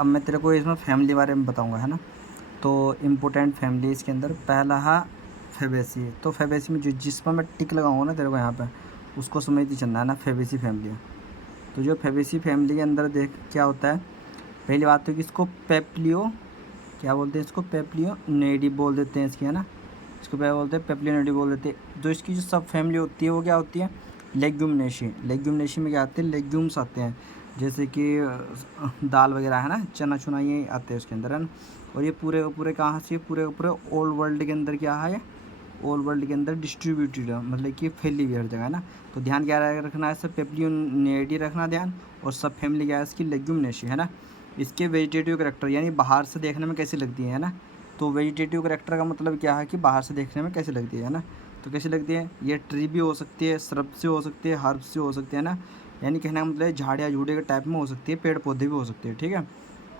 अब मैं तेरे को इसमें फैमिली बारे में बताऊंगा, है ना। तो इम्पोर्टेंट फैमिली इसके अंदर पहला है फेबेसी। तो फेबेसी में जिस पर मैं टिक लगाऊंगा ना तेरे को यहाँ पे, उसको समझती चलना है ना, फेबेसी फैमिली है। तो जो फेबेसी फैमिली के अंदर देख क्या होता है, पहली बात तो कि इसको पेप्लियो क्या बोलते हैं, इसको पेप्लियो नेडी बोल देते हैं इसकी, है ना। इसको क्या बोलते हैं, पेप्लियो नेडी बोल देते हैं। जो इसकी जो सब फैमिली होती है वो क्या होती है, लेग्यूमिनेशी। लेग्यूमिनेशी में क्या आते हैं, लेग्यूम्स आते हैं, जैसे कि दाल वगैरह, है ना, चना चुना ये आते हैं उसके अंदर, है ना। और ये पूरे के पूरे कहाँ से, पूरे के पूरे ओल्ड वर्ल्ड के अंदर क्या है, ओल्ड वर्ल्ड के अंदर डिस्ट्रीब्यूटेड है, मतलब कि फैली हुई हर जगह, है ना। तो ध्यान क्या रखना है, सब पेप्लियोनेडी रखना ध्यान, और सब फैमिली क्या है इसकी, लेग्यूमिनेशी, है ना। इसके वेजिटेटिव करेक्टर यानी बाहर से देखने में कैसी लगती है ना। तो वेजिटेटिव करेक्टर का मतलब क्या है कि बाहर से देखने में कैसी लगती है ना। तो कैसी लगती है, ये ट्री भी हो सकती है, श्रब से हो सकती है, हर्ब से हो सकती है ना। यानी कहने का मतलब झाड़ियाँ झूड़े के टाइप में हो सकती है, पेड़ पौधे भी हो सकते हैं, ठीक है।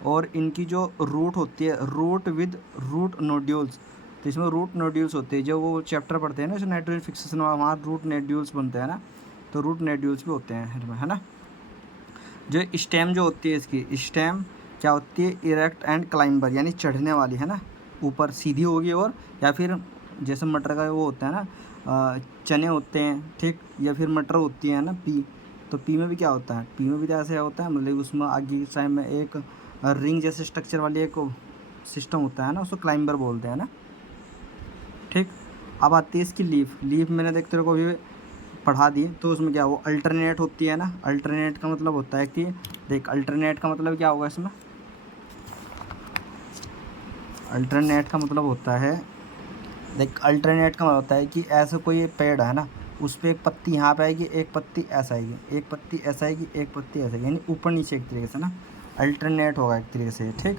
और इनकी जो रूट होती है, रूट विद रूट नोड्यूल्स, तो इसमें रूट नोड्यूल्स होते हैं, जो वो चैप्टर पढ़ते हैं ना जो नाइट्रोजन फिक्सेशन, वहाँ रूट नोड्यूल्स बनते हैं ना। तो रूट नोड्यूल्स भी होते हैं, है ना। जो स्टेम जो होती है इसकी, स्टेम क्या होती है, इरेक्ट एंड क्लाइंबर, यानी चढ़ने वाली, है ना। ऊपर सीधी होगी, और या फिर जैसे मटर का वो होता है ना, चने होते हैं, ठीक, या फिर मटर होती है ना, पी। तो पी में भी क्या होता है, पी में भी तो ऐसे होता है, मतलब उसमें आगे के साइड में एक रिंग जैसे स्ट्रक्चर वाली एक सिस्टम होता है ना, उसको क्लाइंबर बोलते हैं ना, ठीक। अब आती है इसकी लीफ। लीफ मैंने देख तेरे को अभी पढ़ा दी, तो उसमें क्या वो अल्टरनेट होती है ना। अल्टरनेट का मतलब होता है कि देख, अल्टरनेट का मतलब क्या होगा इसमें, अल्टरनेट का मतलब होता है, देख अल्टरनेट का मतलब होता है कि ऐसा कोई पेड़ है ना, उस पर एक पत्ती यहाँ पे आएगी, एक पत्ती ऐसा आएगी, एक पत्ती ऐसा आएगी, एक पत्ती ऐसा आएगी, यानी ऊपर नीचे एक तरीके से ना, अल्टरनेट होगा एक तरीके से, ठीक।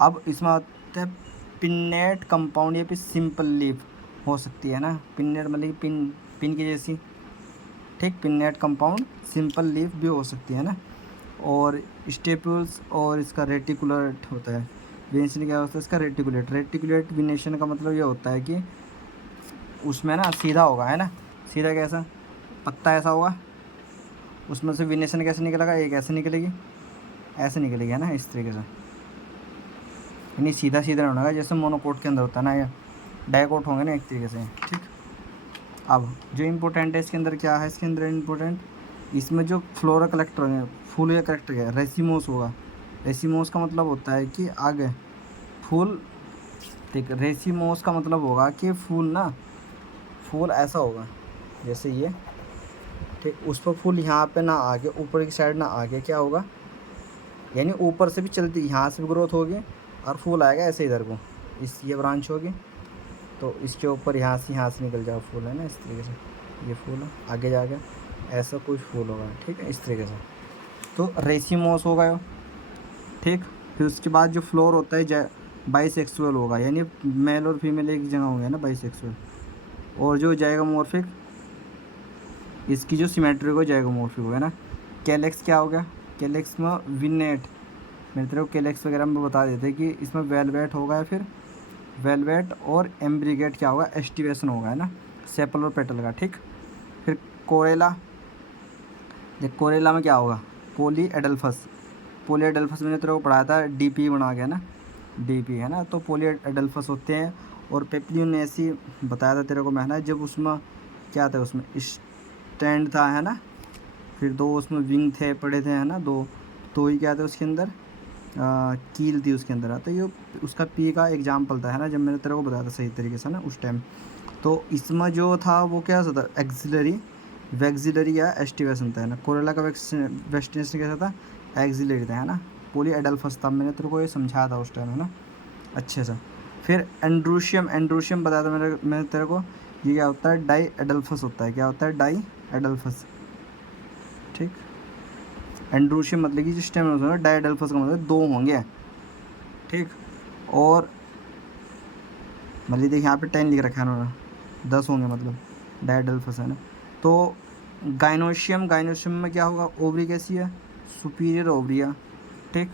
अब इसमें होता है पिन्नेट कंपाउंड, या फिर सिंपल लीफ हो सकती है ना। पिन्नेट मतलब पिन, पिन की जैसी, ठीक। पिन्नेट कंपाउंड सिंपल लीफ भी हो सकती है ना। और स्टेपल्स, और इसका रेटिकुलेट होता है। वेनेशन क्या होता है इसका, रेटिकुलेट। रेटिकुलेट वेनेशन का मतलब ये होता है कि उसमें ना सीधा होगा, है ना। सीधा कैसा, पत्ता ऐसा होगा, उसमें से वेनेशन कैसे निकलेगा, एक ऐसे निकलेगी, ऐसे निकलेगी, है ना, इस तरीके से। यानी सीधा सीधा नहीं होगा, जैसे मोनोकोट के अंदर होता है ना, या डाइकोट होंगे ना एक तरीके से, ठीक। अब जो इम्पोर्टेंट है इसके अंदर क्या है, इसके अंदर इम्पोर्टेंट, इसमें जो फ्लोरा कलेक्टर है, फूल का कलेक्टर है, रेसिमोस होगा। रेसिमोस का मतलब होता है कि आगे फूल, ठीक। रेसिमोस का मतलब होगा कि फूल ना, फूल ऐसा होगा जैसे ये, ठीक। उस पर फूल यहाँ पे ना आगे, ऊपर की साइड ना आगे, क्या होगा, यानी ऊपर से भी चलती, यहाँ से भी ग्रोथ होगी, और फूल आएगा ऐसे इधर को, इस ये ब्रांच होगी, तो इसके ऊपर यहाँ से निकल जाओ फूल, है ना, इस तरीके से। ये फूल है, आगे जाके ऐसा कुछ फूल होगा, ठीक है, इस तरीके से। तो रेसिमोस होगा यो, ठीक। फिर उसके बाद जो फ्लोर होता है बाइसेक्सुअल होगा, यानी मेल और फीमेल एक जगह होंगे ना, बाइसेक्सुअल। और जो जाइगोमॉर्फिक, इसकी जो सिमेट्री को जाइगोमॉर्फिक होगा ना। कैलेक्स क्या हो गया, कैलेक्स में विनेट, मेरे तरह कैलेक्स वगैरह में बता देते कि इसमें वेलवेट होगा, या फिर वेलवेट और एम्ब्रिगेट क्या होगा, एस्टिवेशन होगा, है ना, सेपल और पेटल का, ठीक। फिर कोरेला, देख कोरेला में क्या होगा, पोली एडल्फस। पोली एडल्फस मैंने तेरे को पढ़ाया था, डीपी बना के, है ना, डीपी, है ना। तो पोली एडल्फस होते हैं। और पेप्लियोनेसी बताया था तेरे को मैं, है ना, जब उसमें क्या था, उसमें स्टैंड था, है ना, फिर दो उसमें विंग थे, पड़े थे, है ना, दो ही क्या थे उसके अंदर, कील थी उसके अंदर। आता ये उसका पी का एग्जाम्पल था, है ना, जब मैंने तेरे को बताया था सही तरीके से ना उस टाइम। तो इसमें जो था वो क्या था, एक्सिलरी, वैक्सिलरी या एस्टिवेशन था, है ना। कोरेला का वेस्टिनेशन कैसा था, एक्सिलरी था, है ना। पोली एडल्फस था, मैंने तेरे को ये समझाया था उस टाइम, है ना, अच्छे से। फिर एंड्रूशियम, एंड्रूशियम बताया था मैंने तेरे को, ये क्या होता है, डाई एडल्फस होता है, क्या होता है, डाई एडल्फस, ठीक। एंड्रूशियम मतलब कि जो स्टेम होता है, डाई एडल्फस का मतलब दो होंगे, ठीक। और मतलब देख यहाँ पे 10 लिख रखा है उन्होंने, 10 होंगे मतलब, डायडल्फस, है ना। तो गाइनोशियम, गाइनोशियम में क्या होगा, ओवरी कैसी है, सुपीरियर ओवरिया, ठीक।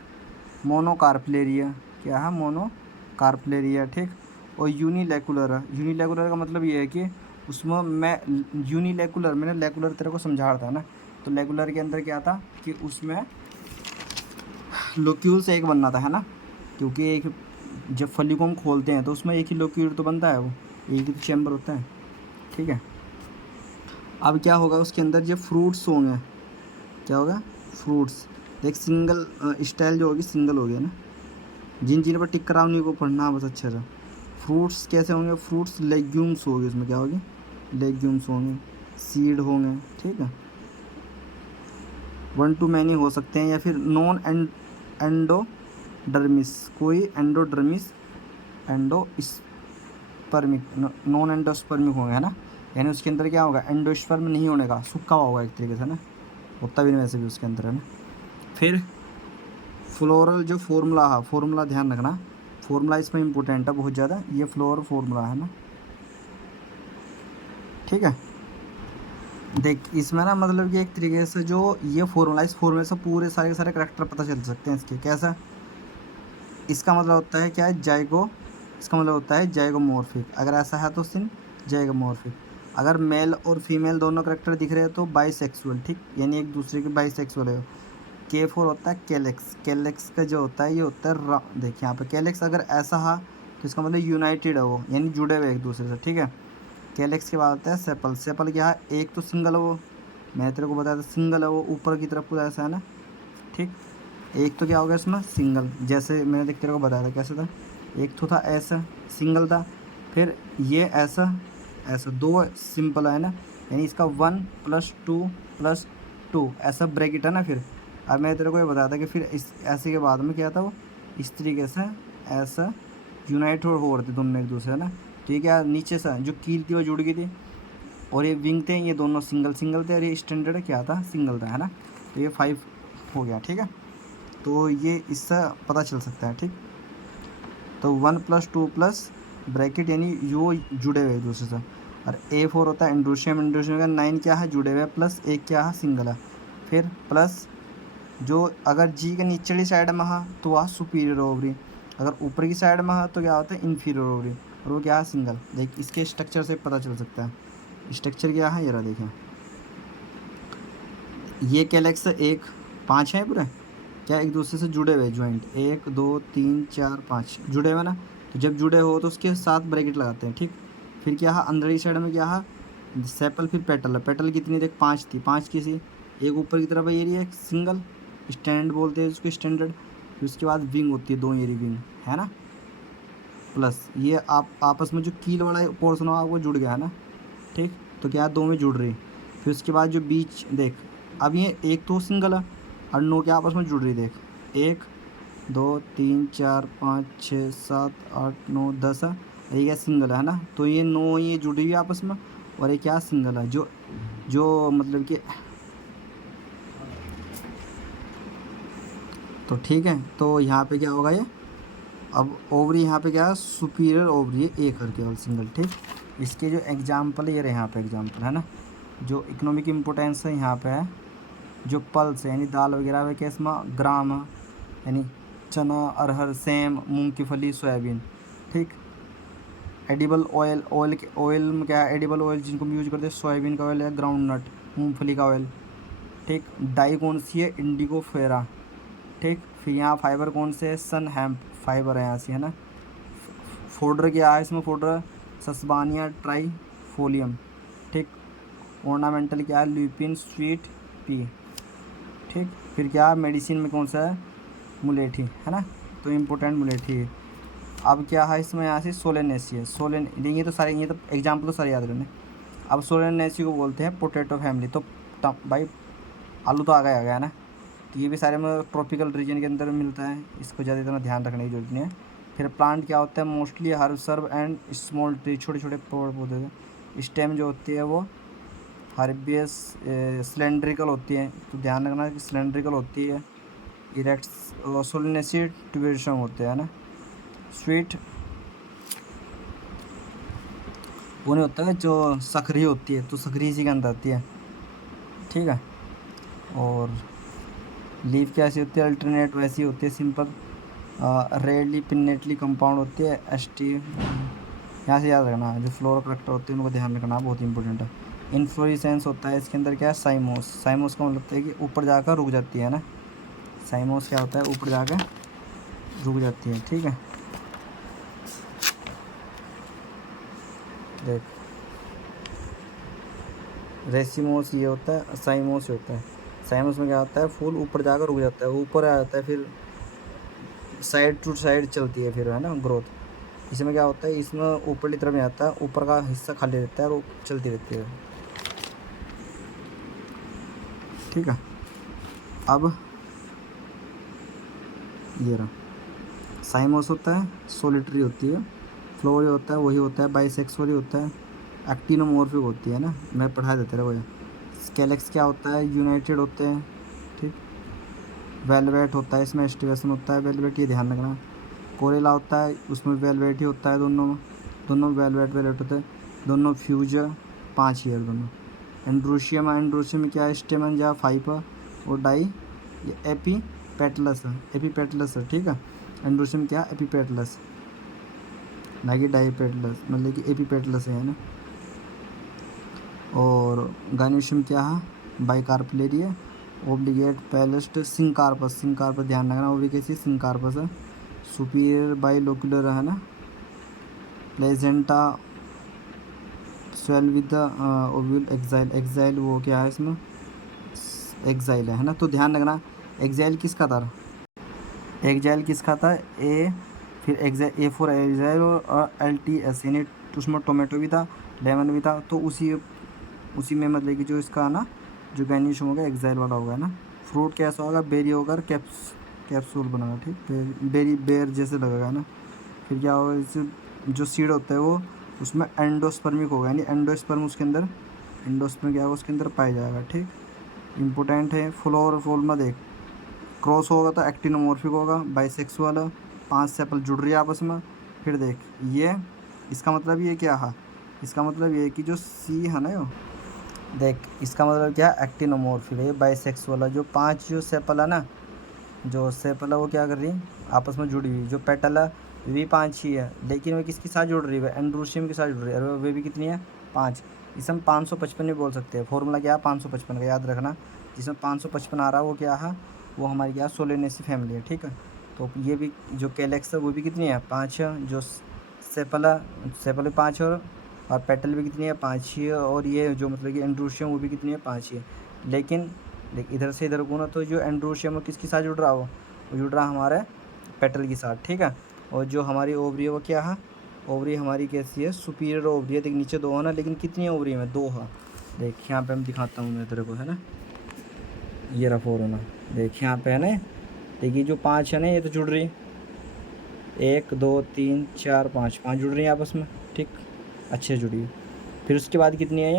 मोनोकार्पलेरिया, क्या है, मोनोकार्पलेरिया, ठीक। और यूनिलेकुलर है। यूनिलेकुलर का मतलब ये है कि उसमें मैं यूनिलेकुलर, मैंने लेकुलर तेरे को समझा रहा था ना। तो लेकुलर के अंदर क्या था कि उसमें लोक्यूल से एक बनना था, है ना, क्योंकि एक जब फली को हम खोलते हैं तो उसमें एक ही लोक्यूल तो बनता है, वो एक ही तो चैम्बर होता है, ठीक है। अब क्या होगा उसके अंदर, जो फ्रूट्स होंगे, क्या होगा, फ्रूट्स। देख सिंगल स्टाइल जो होगी सिंगल हो गया ना, जिन जिन पर टिक करा उन्हीं को पढ़ना बस अच्छे से। फ्रूट्स कैसे होंगे, फ्रूट्स लेग्यूम्स होगी, उसमें क्या होगी, लेग्यूम्स होंगे, सीड होंगे, ठीक है। वन टू मैनी हो सकते हैं, या फिर नॉन एंडोडर्मिस, कोई एंडोडर्मिस, एंडोस्पर्मिक, नॉन एंडोस्पर्मिक होंगे, है ना, यानी उसके अंदर क्या होगा, एंडोस्पर्म नहीं होने का, सूखा हुआ होगा एक तरीके से ना, होता भी नहीं वैसे भी उसके अंदर, है ना। फिर फ्लोरल जो फॉर्मूला है, फॉर्मूला ध्यान रखना, फॉर्मूला इसमें इंपॉर्टेंट है बहुत ज़्यादा, ये फ्लोरल फॉर्मूला है ना, ठीक है। देख इसमें ना मतलब कि एक तरीके से जो ये फॉर्मूला, इस फॉर्मूले से पूरे सारे के सारे करेक्टर पता चल सकते हैं इसके, कैसा, इसका मतलब होता है क्या है, जाइगो, इसका मतलब होता है जाइगोमॉर्फिक, अगर ऐसा है तो सिन जाइगोमॉर्फिक। अगर मेल और फीमेल दोनों करेक्टर दिख रहे हैं तो बाइसेक्सुअल, ठीक, यानी एक दूसरे के बाइसेक्सुअल है। K4 होता है कैलेक्स, कैलेक्स का जो होता है ये होता है देखिए यहाँ पे कैलेक्स अगर ऐसा है तो इसका मतलब यूनाइटेड है वो, यानी जुड़े हुए एक दूसरे से, ठीक है। कैलेक्स के बाद होता है सेपल, सेपल क्या है, एक तो सिंगल है वो, मैं तेरे को बताया था सिंगल है वो, ऊपर की तरफ पूरा ऐसा है ना, ठीक। एक तो क्या हो गया इसमें सिंगल, जैसे मैंने देख तेरे को बताया था कैसे था, एक तो था ऐसा सिंगल था, फिर ये ऐसा, ऐसा दो सिंपल है ना, यानी इसका 1+2+2 ऐसा ब्रैकेट है ना। फिर अब मैं तेरे को ये बताया था कि फिर इस ऐसे के बाद में क्या था, वो इस तरीके से ऐसा यूनाइट हो रहे थे दोनों एक दूसरे, है ना। तो ये क्या नीचे से जो कील थी वो जुड़ गई थी, और ये विंग थे ये दोनों सिंगल सिंगल थे, और ये स्टैंडर्ड क्या था, सिंगल था, है ना। तो ये 5 हो गया, ठीक है। तो ये इससे पता चल सकता है, ठीक। तो 1+2+ ब्रैकेट यानी यो जुड़े हुए एक दूसरे से, और A4 होता है एंड्रोशियम, एंड्रोशियम का 9 क्या है, जुड़े हुए, प्लस एक क्या है, सिंगल है। फिर प्लस जो अगर जी के निचली साइड में है तो वह सुपीरियर ओवरी, अगर ऊपर की साइड में है तो क्या होता है, इन्फीरियर ओवरी, और वो क्या है, सिंगल। देख इसके स्ट्रक्चर से पता चल सकता है, स्ट्रक्चर क्या है, ये रहा देखें, ये कैलेक्स एक 5 है पूरे, क्या एक दूसरे से जुड़े हुए, ज्वाइंट 1 2 3 4 5 जुड़े हुए ना। तो जब जुड़े हो तो उसके साथ ब्रैकेट लगाते हैं, ठीक। फिर क्या है अंदर की साइड में क्या है, सेपल, फिर पेटल है, पेटल कितनी देख 5 थी, 5 किसी एक ऊपर की तरफ है, ये एक सिंगल स्टैंड बोलते हैं उसको, स्टैंडर्ड। फिर उसके बाद विंग होती है, 2 एरी विंग, है ना। प्लस ये आप आपस में जो कील वाला पोर्सन हुआ वो जुड़ गया, है ना, ठीक। तो क्या दो में जुड़ रही। फिर उसके बाद जो बीच देख, अब ये एक तो सिंगल है और 9 के आपस में जुड़ रही, देख 1 2 3 4 5 6 7 8 9 10 है, ये क्या सिंगल है ना। तो ये 9 ये जुड़ी हुई आपस में, और ये क्या सिंगल है, जो जो मतलब कि, तो ठीक है। तो यहाँ पे क्या होगा ये, अब ओवरी यहाँ पे क्या है, सुपीरियर ओवरी है, एक करके और सिंगल, ठीक। इसके जो एग्जाम्पल ये रहे यहाँ पे एग्जाम्पल, है ना। जो इकोनॉमिक इम्पोर्टेंस है यहाँ पे है, जो पल्स है यानी दाल वगैरह में क्या इसमें ग्राम है, यानी चना, अरहर, सेम, मूंग की फली, सोयाबीन, ठीक। एडिबल ऑयल, ऑयल के ऑयल में क्या है, एडिबल ऑयल जिनको हम यूज करते हैं, सोयाबीन का ऑयल है, ग्राउंड नट, मूँगफली का ऑयल, ठीक। डाई कौन सी है, इंडिगो फेरा, ठीक। फिर यहाँ फाइबर कौन से है, सन हेम्प फाइबर है यहाँ से, है ना। फोल्डर क्या है इसमें, फोल्डर सस्बानिया ट्राईफोलियम, ठीक। ऑर्नामेंटल क्या है, ल्यूपिन स्वीट पी, ठीक। फिर क्या मेडिसिन में कौन सा है, मुलेठी, है ना। तो इम्पोर्टेंट मुलेठी है। अब क्या है इसमें यहाँ से सोलेनेसी है, सोलेन, ये तो सारे, ये तो एग्जाम्पल तो सारे याद करने। अब सोलेनेसी को बोलते हैं पोटैटो फैमिली। तो भाई आलू तो आ गया है ना। तो ये भी सारे में ट्रॉपिकल रीजन के अंदर मिलता है, इसको ज़्यादा इतना ध्यान रखने की जरूरत नहीं है। फिर प्लांट क्या होता है, mostly herb and small tree, छोटे छोटे पेड़ पौधे। स्टेम जो होती है वो हर्बियस सिलेंड्रिकल होती है, तो ध्यान रखना कि सिलेंड्रिकल होती है। इरेक्ट सोलिनेसी ट्यूबेशम होते हैं ना। स्वीट वो नहीं होता है जो सकरी होती है, तो सकरी इसी के अंदर आती है, ठीक है। और लीफ कैसी होती है, अल्टरनेट वैसी होती है, सिंपल। रेडली पिनेटली कंपाउंड होती है, एसटी। यहाँ से याद रखना जो फ्लोर करेक्टर होते हैं उनको ध्यान रखना, बहुत इंपॉर्टेंट है। इन्फ्लोरेसेंस होता है इसके अंदर क्या है, साइमोस, साइमोस का मतलब है कि ऊपर जाकर रुक जाती है ना, साइमोस क्या होता है, ऊपर जाकर रुक जाती है, ठीक है। देख रेसिमोस ये होता है, साइमोस ये होता है। साइमोस में क्या होता है, फूल ऊपर जाकर रुक जाता है, ऊपर आ जाता है, फिर साइड टू साइड चलती है फिर, है ना, ग्रोथ। इसमें क्या होता है, इसमें ऊपरली तरफ नहीं आता है, ऊपर का हिस्सा खाली रहता है और चलती रहती है, ठीक है। अब ये रहा, साइमोस होता है, सोलिटरी होती है। फ्लोरी होता है, वही होता है, बाइसेक्सुअली होता है। एक्टिनोमॉर्फिक होती है ना, मैं पढ़ा देते रहे। स्केलेक्स क्या होता है, यूनाइटेड होते हैं, ठीक। वेलवेट होता है, इसमें एस्टिवेशन होता है, वेलवेट ये ध्यान रखना। कोरेला होता है, उसमें वेलवेट ही होता है, दोनों वेलवेट होते हैं, दोनों फ्यूज 5 ईयर दोनों। एंड्रोशियम में क्या है, स्टेमन या फाइप और डाई, ये एपीपेटलस है, ठीक है। एंड्रोशियम क्या, एपीपेटलस, ना कि डाईपेटलस, मतलब कि एपीपेटलस है ना। और गाइनोशियम क्या है, बाइकार्पलेरिया, ओब्लिगेट पैलेस्ट, सिंकार्पस ध्यान रखना, ओब्लिगेसी सिंकार्पस है। सुपीरियर बाइलोक्युलर है ना, placenta swell with ovule axile वो क्या है इसमें, एक्साइल है ना। तो ध्यान रखना, एक्साइल किसका था, ए, फिर एक्साइल ए फॉर एक्साइल और LTS, यानी उसमें टोमेटो भी था, लेमन भी था। तो उसी में मतलब कि जो इसका ना जो गाइनिशियम होगा एक्साइल वाला होगा ना। फ्रूट कैसा होगा, बेरी होगा, कैप्सूल बनाना, ठीक, बेर जैसे लगेगा ना। फिर क्या होगा, इससे जो सीड होता है वो उसमें एंडोस्पर्मिक होगा, यानी एंडोस्पर्म उसके अंदर, एंडोस्पर्म क्या होगा उसके अंदर पाया जाएगा, ठीक। इम्पोर्टेंट है। फ्लोरोफोल में देख, क्रॉस होगा तो एक्टिनोमॉर्फिक होगा, बाइसेक्सुअल, 5 सेपल जुड़ रही है आपस में। फिर देख ये, इसका मतलब ये क्या है, इसका मतलब ये कि जो सी है ना, यो देख इसका मतलब क्या है, एक्टिनोमॉर्फिक है, बाइसेक्सुअल है। जो 5 जो सेपल है ना, जो सेपल है वो क्या कर रही है, आपस में जुड़ी हुई। जो पेटल है वे 5 ही है, लेकिन वे किसके साथ जुड़ रही है, एंड्रोशियम के साथ जुड़ रही है, और वे भी कितनी है, 5। इसे हम 555 भी बोल सकते हैं। फॉर्मूला क्या है, 555 का याद रखना। जिसमें 555 आ रहा है वो क्या है, वो हमारी क्या है, सोलेनेसी फैमिली है, ठीक है। तो ये भी जो कैलेक्स है वो भी कितनी है, 5 है। जो सेपल भी 5 और पेटल भी कितनी है, 5 ही है। और ये जो मतलब कि एंड्रोशियम वो भी कितनी है, 5 ही है। लेकिन इधर से इधर को ना, तो जो एंड्रोशियम है किसके साथ जुड़ रहा है, वो जुड़ रहा है हमारे पेटल के साथ, ठीक है। और जो हमारी ओवरी है वो क्या है, ओवरी हमारी कैसी है, सुपीरियर ओवरी है। देख नीचे 2 है ना, लेकिन कितनी ओवरी में, 2 है। देख यहाँ पे हम दिखाता हूँ मैं तेरे को, है ना, ये रहा 4 होना। देख यहाँ पे है ना, देखिए जो 5 है ना, ये तो जुड़ रही है, 1 2 3 4 5 जुड़ रही है आपस में, ठीक, अच्छे जुड़ी है। फिर उसके बाद कितनी है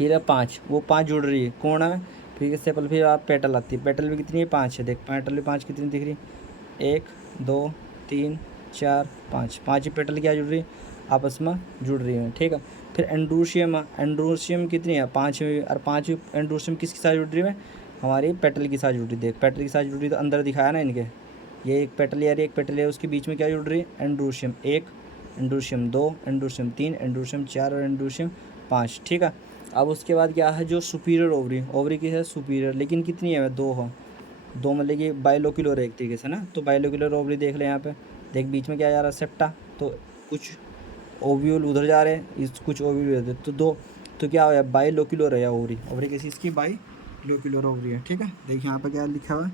ये 5, वो 5 जुड़ रही है, कौन है, फिर इससे पहले फिर आप पेटल आती है, पेटल भी कितनी है, 5 है। देख पेटल भी 5 कितनी दिख रही, 1 2 3 4 5 पेटल क्या जुड़ रही, आपस में जुड़ रही है, ठीक है। फिर एंड्रोशियम कितनी है, 5 और 5 एंड्रोशियम किसके साथ जुड़ रही है, हमारी पेटल के साथ जुड़ रही। देख पेटल के साथ जुड़ रही, तो अंदर दिखाया ना इनके, ये एक पेटल यार, एक पेटल है, उसके बीच में क्या जुड़ रही है, एंड्रोशियम 1, एंड्रोशियम 2, एंड्रोशियम 3, एंड्रोशियम 4 और एंड्रोशियम 5, ठीक है। अब उसके बाद क्या है, जो सुपीरियर ओवरी की है सुपीरियर, लेकिन कितनी है, 2 है। 2 मतलब कि बाइलोक्युलर है एक तरीके से ना। तो बाइलोक्युलर ओवरी देख ले यहाँ पे, देख बीच में क्या जा रहा है, सेप्टा। तो कुछ ओव्यूल उधर जा रहे हैं, कुछ ओव्यूल इधर, तो 2, तो क्या हो, बाइलोक्युलर है या ओवरी कैसी इसकी, बाइलोक्युलर ओवरी है, ठीक है। देख यहाँ पे क्या लिखा हुआ है,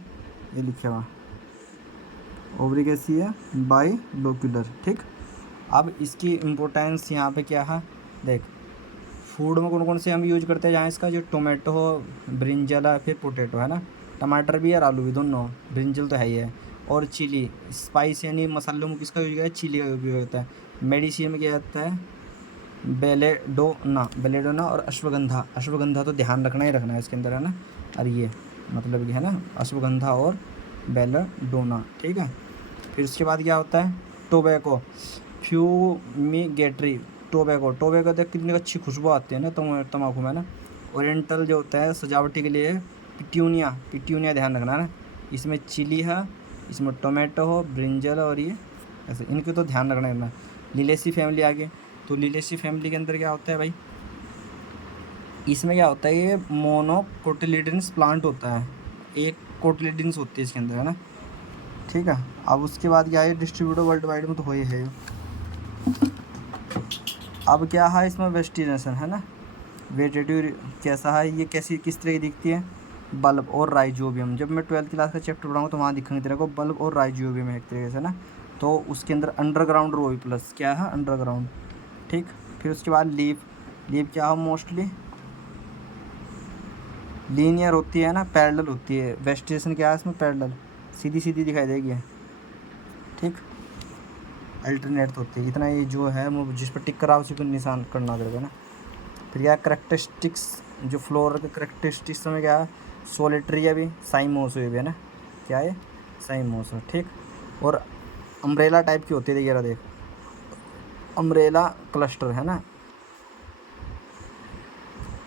ये लिखा हुआ ओवरी कैसी है, बाइलोक्युलर, ठीक। अब इसकी इम्पोर्टेंस यहाँ पे क्या है, देख फूड में कौन कौन से हम यूज करते हैं, जहाँ इसका जो टोमेटो हो, ब्रिंजल है, फिर पोटैटो है ना, टमाटर भी और आलू भी दोनों, ब्रिंजल तो है ही है। और चिली, स्पाइस यानी मसालों में किसका यूज किया है, चिली का उपयोग होता है। मेडिसिन में क्या होता है, बेलेडोना और अश्वगंधा तो ध्यान रखना ही रखना है इसके अंदर, है ना। और ये मतलब कि है ना, अश्वगंधा और बेलेडोना, ठीक है। फिर उसके बाद क्या होता है, टोबैको, फ्यूमिगेटरी, टोबैको देख कितनी अच्छी खुशबू आती है ना तम्बाकू में ना। ओरिएंटल जो होता है सजावटी के लिए, पिट्यूनिया ध्यान रखना ना। इसमें चिली है, इसमें टोमेटो हो, ब्रिंजल और ये ऐसे, इनके तो ध्यान रखना है। लिलेसी फैमिली आगे, तो लिलेसी फैमिली के अंदर क्या होता है भाई, इसमें क्या होता है, ये मोनोकोटिलिडनस प्लांट होता है, एक कोटिलिडन्स होती है इसके अंदर, है ना, ठीक है। अब उसके बाद क्या है, डिस्ट्रीब्यूटर वर्ल्ड वाइड में तो हो ही है। अब क्या है इसमें वेस्टिनेशन, है ना, वेजिटेटिव कैसा है, ये कैसी किस तरह की दिखती है, बल्ब और राइजोबियम। जब मैं 12th क्लास का चैप्टर पढ़ाऊँगा तो वहाँ दिखेंगे तेरे को बल्ब और राइजोबियम एक तरीके से ना। तो उसके अंदर अंडरग्राउंड रो प्लस क्या है, अंडरग्राउंड, ठीक। फिर उसके बाद लीफ क्या हो, मोस्टली लीनियर होती है ना, पैरेलल होती है। वेस्टिनेशन क्या है इसमें, पैरेलल, सीधी सीधी दिखाई देगी, ठीक। अल्टरनेट तो होती है, इतना ये जो है वो जिस पर टिक करा उसी को निशान करना पड़ेगा ना। फिर क्या करेक्टरिस्टिक्स, जो फ्लोर के करेक्टरिस्टिक्स में क्या है, सोलिटरी है भी, साइमोस भी है ना, क्या है, साइमोस, ठीक। और अम्ब्रेला टाइप की होती है, ये देख, अम्ब्रेला क्लस्टर, है ना,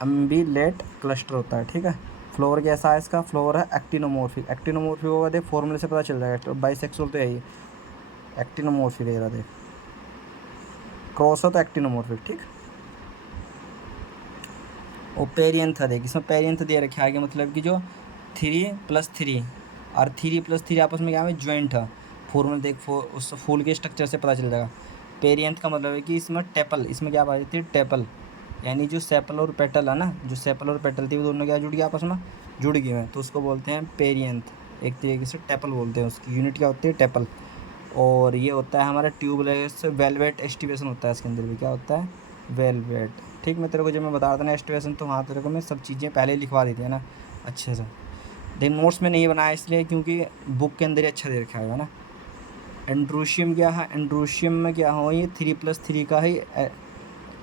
अम्बिलेट क्लस्टर होता है, ठीक है। फ्लोर कैसा है इसका, फ्लोर है एक्टिनोमॉर्फिक। एक्टिनोमॉर्फिक होगा देख, फॉर्मूले से पता चल जाएगा, बाइसेक्सुअल तो है ही, एक्टिनोमॉर्फिक है, देख, क्रॉस हो तो एक्टिनोमॉर्फिक, ठीक। और पेरियंथ देख, इसमें पेरियंथ दे रखा है, मतलब कि जो 3+3 और 3+3 आपस में क्या है, ज्वाइंट है। फॉर्मूला देख, उस फूल के स्ट्रक्चर से पता चल जाएगा। पेरियंथ का मतलब है कि इसमें टेपल, इसमें क्या बात थी, टेपल, यानी जो सेपल और पेटल है ना, जो सेपल और पेटल थी वो दोनों क्या जुड़ गया, आपस में जुड़ गए हैं, तो उसको बोलते हैं पेरियंथ। एक तरीके से टेपल बोलते हैं, उसकी यूनिट क्या होती है, टेपल। और ये होता है हमारा ट्यूबलेस वेलवेट एस्टिवेशन होता है, इसके अंदर भी क्या होता है, वेलवेट, ठीक। मैं तेरे को जब मैं बता रहा था ना एस्टिवेशन, तो वहाँ तेरे को मैं सब चीज़ें पहले ही लिखवा दी थी, है ना, अच्छे से। लेकिन नोट्स में नहीं बनाया इसलिए क्योंकि बुक के अंदर ही अच्छा दे रखा है ना। एंड्रोशियम क्या है, एंड्रोशियम में क्या हो, ये 3+3 का ही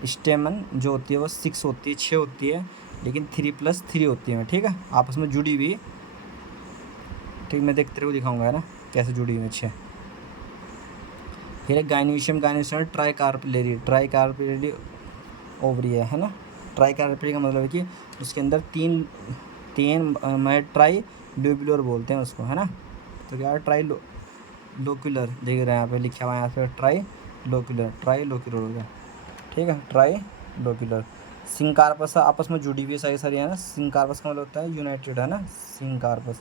स्टेमन जो होती है वो 6 होती है, 6 होती है, लेकिन 3+3 होती है, ठीक है, आपस में जुड़ी हुई, ठीक। मैं देखते हुए दिखाऊंगा, है ना, कैसे जुड़ी हुई, 6। फिर एक गाइनोशियम, गाइनोशियम ट्राइकार्पिलेरी ओवरी है ना। ट्राइकार्पिलेरी का मतलब है कि उसके अंदर तीन ट्राई ल्यूबुलर बोलते हैं उसको, है ना। तो क्या है, ट्राई लोक्यूलर देख रहे हैं यहाँ पे लिखा हुआ है, यहाँ पे ट्राई लोक्यूलर हो गया, ठीक है, ट्राई लोक्यूलर। सिंकार्पस आपस में जुड़ी हुई सारी सारी, है ना। सिंकार्पस का मतलब होता है यूनाइटेड, है ना, सिंकार्पस।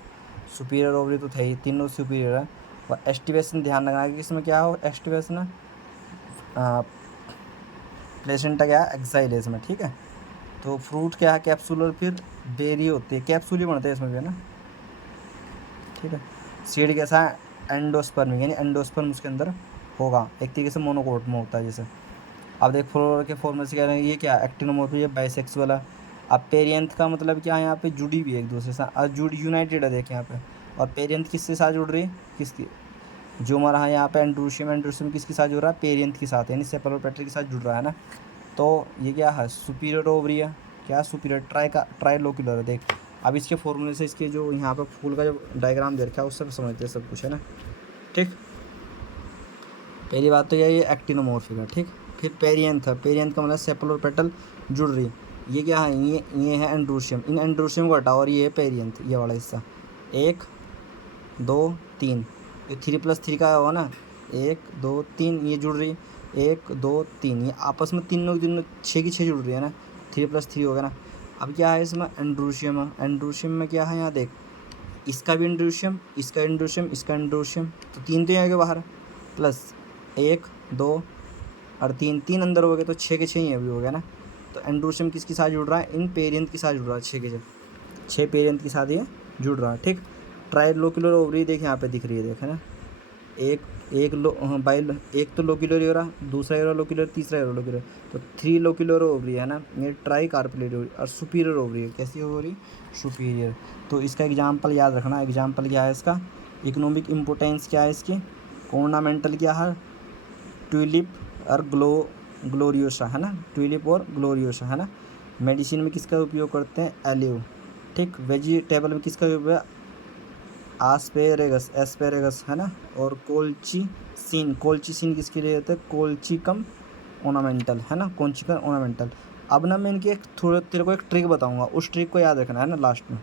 सुपीरियर ओवरी तो थे ही, तीनों सुपीरियर है। और एस्टिवेशन ध्यान रखना कि इसमें क्या हो, एस्टिवेशन है प्लेसेंटा क्या है, एक्साइलेज में, ठीक है। तो फ्रूट क्या है, कैप्सूलर, फिर बेरी होती है, कैप्सूल ही बनते हैं इसमें भी, है ना, ठीक है। सीड कैसा है, एंडोस्पर्म, यानी एंडोस्पर्म उसके अंदर होगा, एक तरीके से मोनोकोट में होता है जैसे। अब देख फ्लोर के फॉर्मूले से कह रहे हैं, ये क्या एक्टिनोमॉर्फिक, ये बाइसेक्सुअल है। अब पेरियंथ का मतलब क्या है, यहाँ पे जुड़ी हुई है एक दूसरे से, यूनाइटेड है, देख यहाँ पे। और पेरियंथ किसके साथ जुड़ रही है, किसकी, जो हमारा यहाँ पे एंड्रोशियम किसके साथ जुड़ रहा है, पेरियंथ के साथ, यानी सेपल और पेटल के साथ जुड़ रहा है ना। तो ये क्या है, सुपीरियर ओवरी है, क्या सुपीरियर, ट्राइलोक्यूलर है, देख। अब इसके फॉर्मूले से इसके जो यहाँ पे फूल का जो डायग्राम दे रखा है उससे समझते हैं सब कुछ, है ना, ठीक। पहली बात तो ये एक्टिनोमॉर्फिक है, ठीक। फिर पेरियंथ का मतलब सेपल और पेटल जुड़ रही, ये क्या है, ये है एंड्रोशियम। इन एंड्रोशियम को हटाओ और ये है पेरियंथ, ये वाला हिस्सा, 1 2 3, ये 3+3 का होगा ना, 1 2 3, ये जुड़ रही, 1 2 3, ये आपस में तीनों 6 की 6 जुड़ रही है ना, 3+3 होगा ना। अब क्या है इसमें, एंड्रोशियम है। एंड्रोशियम में क्या है, यहाँ देख, इसका भी एंड्रोशियम, इसका एंड्रोशियम, इसका एंड्रोशियम, तो 3 तो यहाँ के बाहर, प्लस 1 2 और 3 अंदर हो गए, तो 6 के 6 ही अभी हो गया ना। तो एंड्रोशियम किसके साथ जुड़ रहा है, इन पेरियंथ के साथ जुड़ रहा है, 6 के 6 पेरियंथ के साथ ये जुड़ रहा है, ठीक। ट्राइलोक्यूलर ओवरी देख यहाँ पे दिख रही है, देख, है ना, एक तो लोक्यूलर ही हो रहा, दूसरा हो रहा लोक्यूलर, तीसरा हो रहा लोक्यूलर, तो 3 लोक्यूलर ओवरी है ना, ये ट्राई कार्पिलेरी ओवरी। और सुपीरियर ओवरी है, कैसी हो रही, सुपीरियर। तो इसका एग्जाम्पल याद रखना, एग्जाम्पल क्या है इसका, इकोनॉमिक इम्पोर्टेंस क्या है इसकी, ऑर्नामेंटल क्या है, ट्यूलिप और ग्लोरियोसा, है ना, ट्यूलिप और ग्लोरियोसा, है ना। मेडिसिन में किसका उपयोग करते हैं, एलिव, ठीक। वेजिटेबल में किसका उपयोग है, एस्पेरेगस, है ना। और कोल्चिसिन किसके लिए होता है, कोल्चिकम ऑर्नामेंटल, है ना, कोल्चिकम ऑर्नामेंटल। अब ना मैं इनकी एक थोड़ा तेरे को एक ट्रिक बताऊंगा, उस ट्रिक को याद रखना, है ना, लास्ट में।